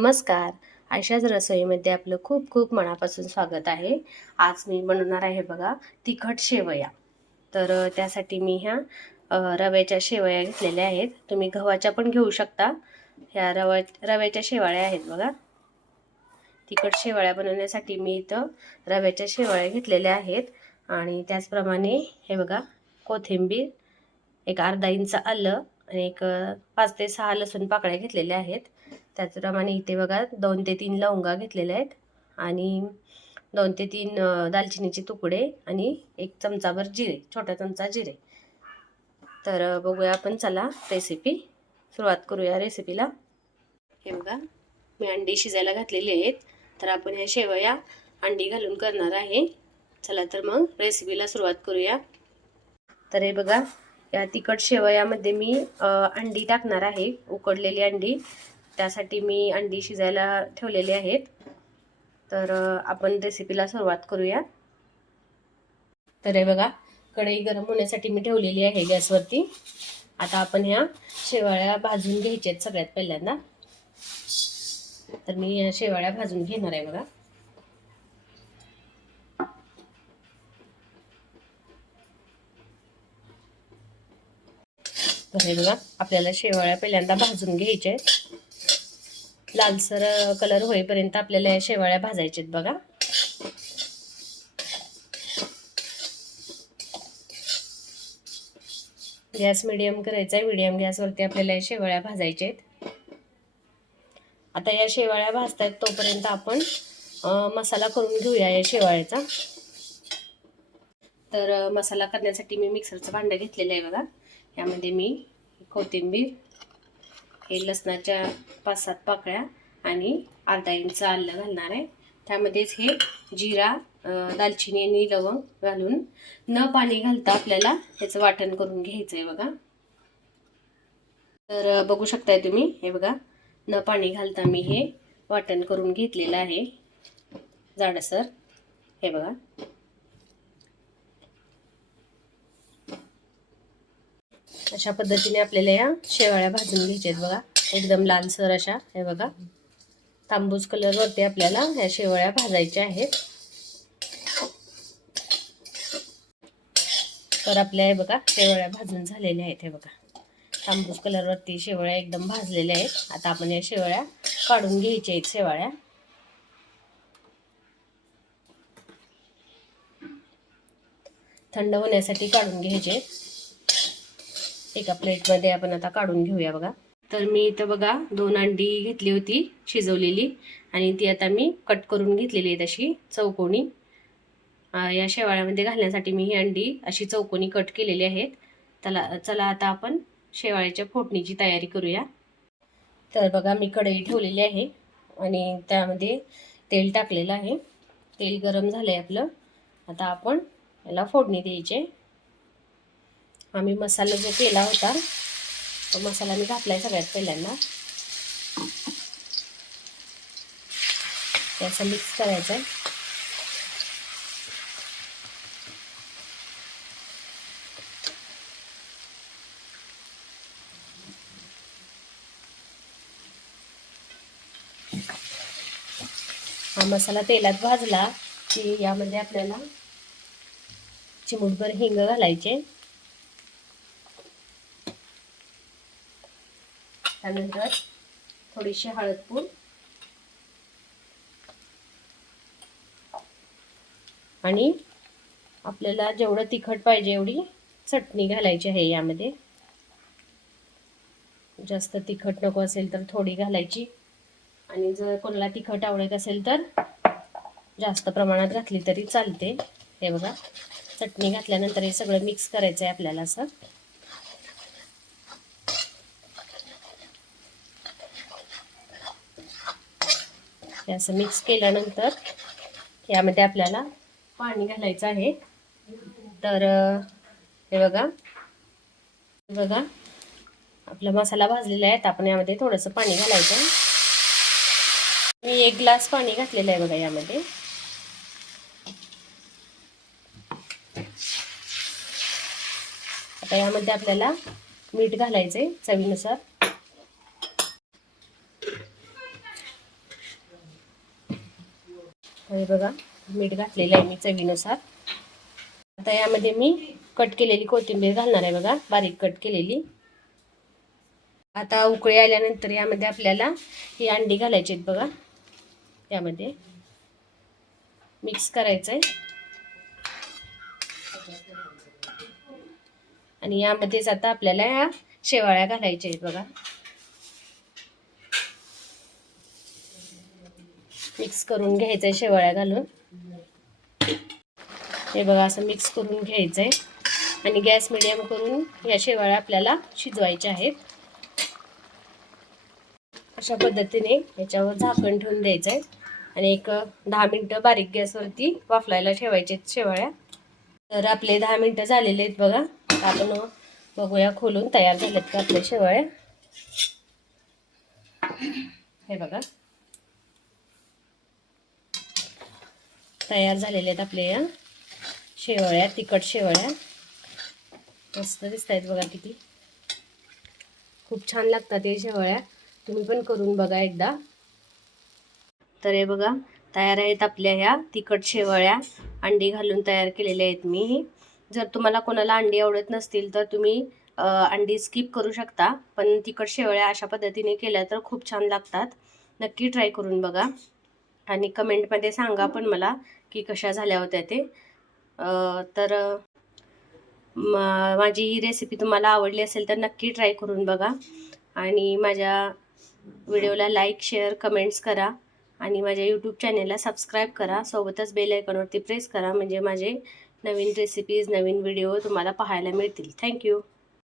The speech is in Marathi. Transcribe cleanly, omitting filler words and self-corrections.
नमस्कार. आयशाच रसोईमध्ये आपलं खूप खूप मनापासून स्वागत आहे. आज मी बनवणार आहे बघा तिखट शेवया. तर त्यासाठी मी ह्या रव्याच्या शेवया घेतलेल्या आहेत. तुम्ही गव्हाच्या पण घेऊ शकता. ह्या रव्याच्या शेवाळ्या आहेत बघा. तिखट शेवाळ्या बनवण्यासाठी मी इथं रव्याच्या शेवाळ्या घेतलेल्या आहेत. आणि त्याचप्रमाणे हे बघा कोथिंबीर, एक अर्धा इंच आलं आणि एक 5 ते 6 लसूण पाकळ्या घेतलेल्या आहेत. त्याचप्रमाणे इथे बघा 2 ते 3 लवंगा घेतलेल्या आहेत आणि 2 ते 3 दालचिनीचे तुकडे आणि 1 चमचाभर जिरे, छोटा चमचा जिरे. तर बघूया आपण, चला रेसिपी सुरुवात करूया रेसिपीला. हे बघा मी अंडी शिजायला घातलेली आहेत. तर आपण ह्या शेवया अंडी घालून करणार आहे. चला तर मग रेसिपीला सुरुवात करूया. तर हे बघा या तिखट शेवयामध्ये मी अंडी टाकणार आहे, उकडलेली अंडी. त्यासाठी मी अंडी शिजायला ठेवलेली आहेत. तर आपण रेसिपीला सुरुवात करूया. तर हे बघा कढई गरम होण्यासाठी मी ठेवलेली आहे गॅसवरती. आता आपण ह्या शेवाळ्या भाजून घ्यायच्या आहेत सगळ्यात पहिल्यांदा. तर मी या शेवाळ्या भाजून घेणार आहे बघा. तर हे बघा आपल्याला शेवाळ्या पहिल्यांदा भाजून घ्यायच्या आहेत. लालसर कलर होईपर्यंत आपल्याला या शेवाळ्या भाजायच्या आहेत बघा. गॅस मिडियम करायचा आहे. मिडियम गॅसवरती आपल्याला या शेवाळ्या भाजायच्या आहेत. आता या शेवाळ्या भाजतायत तोपर्यंत आपण मसाला करून घेऊया या शेवाळ्याचा. तर मसाला करण्यासाठी मी मिक्सरचं भांडं घेतलेलं आहे बघा. यामध्ये मी कोथिंबीर, हे लसणाच्या 5-7 पाकळ्या आणि अर्धा इंच आलं घालणार आहे. त्यामध्येच हे जिरा, दालचिनी आणि लवंग घालून न पाणी घालता आपल्याला ह्याचं वाटण करून घ्यायचं आहे बघा. तर बघू शकताय तुम्ही, हे बघा न पाणी घालता मी हे वाटण करून घेतलेलं आहे जाडसर. हे बघा अशा पद्धतीने आपल्याला या शेवाळ्या भाजून घ्यायच्या आहेत बघा, एकदम लालसर अशा. हे बघा तांबूस कलरवरती आपल्याला ह्या शेवाळ्या भाजायच्या आहेत. तर आपल्या हे बघा शेवाळ्या भाजून झालेल्या आहेत. हे बघा तांबूस कलरवरती शेवाळ्या एकदम भाजलेल्या आहेत. आता आपण या शेवाळ्या काढून घ्यायच्या आहेत. शेवाळ्या थंड होण्यासाठी काढून घ्यायचे. एका प्लेटमध्ये आपण आता काढून घेऊया बघा. तर मी इथं बघा 2 अंडी घेतली होती शिजवलेली आणि ती आता मी कट करून घेतलेली आहेत अशी चौकोनी. या शेवाळ्यामध्ये घालण्यासाठी मी ही अंडी अशी चौकोनी कट केलेली आहेत. चला आता आपण शेवाळ्याच्या फोडणीची तयारी करूया. तर बघा मी कढई ठेवलेली आहे आणि त्यामध्ये तेल टाकलेलं आहे. तेल गरम झालंय आपलं. आता आपण याला फोडणी द्यायची. आम्ही मसाला जो केला होता तो मसाला मी घातलाय सगळ्यात पहिल्यांदा. त्याचं मिक्स करायचं आहे. हा मसाला तेलात भाजला की यामध्ये आपल्याला चिमूटभर हिंग घालायचे. त्यानंतर थोडीशी हळदपूड आणि आपल्याला जेवढं तिखट पाहिजे एवढी चटणी घालायची आहे यामध्ये. जास्त तिखट नको असेल तर थोडी घालायची आणि जर कोणाला तिखट आवडत असेल तर जास्त प्रमाणात घातली तरी चालते. हे बघा चटणी घातल्यानंतर हे सगळं मिक्स करायचं आहे आपल्याला असं. हे असं मिक्स केल्यानंतर यामध्ये आपल्याला पाणी घालायचं आहे. तर हे बघा आपला मसाला भाजलेला आहे. आपण यामध्ये थोडंसं पाणी घालायचं. मी 1 ग्लास पाणी घातलेलं आहे बघा यामध्ये. आता यामध्ये आपल्याला मीठ घालायचे चवीनुसार. हे बघा मीठ घातलेलं आहे मी चवीनुसार. आता यामध्ये मी कट केलेली कोथिंबीर घालणार आहे बघा, बारीक कट केलेली. आता उकळी आल्यानंतर यामध्ये आपल्याला ही अंडी घालायची आहेत बघा. यामध्ये मिक्स करायचं आहे आणि यामध्येच आता आपल्याला या शेवाळ्या घालायच्या आहेत बघा. मिक्स करून घ्यायचंय शेवाळ्या घालून. हे बघा असं मिक्स करून घ्यायचंय आणि गॅस मिडियम करून या शेवाळ्या आपल्याला शिजवायच्या आहेत. अशा पद्धतीने याच्यावर झाकण ठेवून द्यायचंय आणि एक 10 मिनिटं बारीक गॅसवरती वाफलायला ठेवायचे शेवाळ्या. तर आपले 10 मिनिटं झालेले आहेत बघा. आपण बघूया खोलून तयार झालेत का आपल्या शेवाळ्या. हे बघा तयार झालेले आहेत आपल्या या शेवाळ्या, तिखट शेवाळ्या. मस्त दिसत आहेत बघा किती. खूप छान लागतात हे शेवाळ्या. तुम्ही पण करून बघा एकदा. तर हे बघा तयार आहेत आपल्या ह्या तिखट शेवाळ्या. अंडी घालून तयार केलेल्या आहेत मी. जर तुम्हाला कोणाला अंडी आवडत नसतील तर तुम्ही अंडी स्किप करू शकता, पण तिखट शेवाळ्या अशा पद्धतीने केल्या तर खूप छान लागतात. नक्की ट्राय करून बघा आणि कमेंटमध्ये सांगा पण मला की कशा झाल्या होत्या ते. तर माझी ही रेसिपी तुम्हाला आवडली असेल तर नक्की ट्राय करून बघा आणि माझ्या व्हिडिओला लाईक, शेअर, कमेंट्स करा आणि माझ्या यूट्यूब चॅनेलला सबस्क्राईब करा. सोबतच बेल आयकॉनवरती प्रेस करा म्हणजे माझे नवीन रेसिपीज, नवीन व्हिडिओ तुम्हाला पाहायला मिळतील. थँक्यू.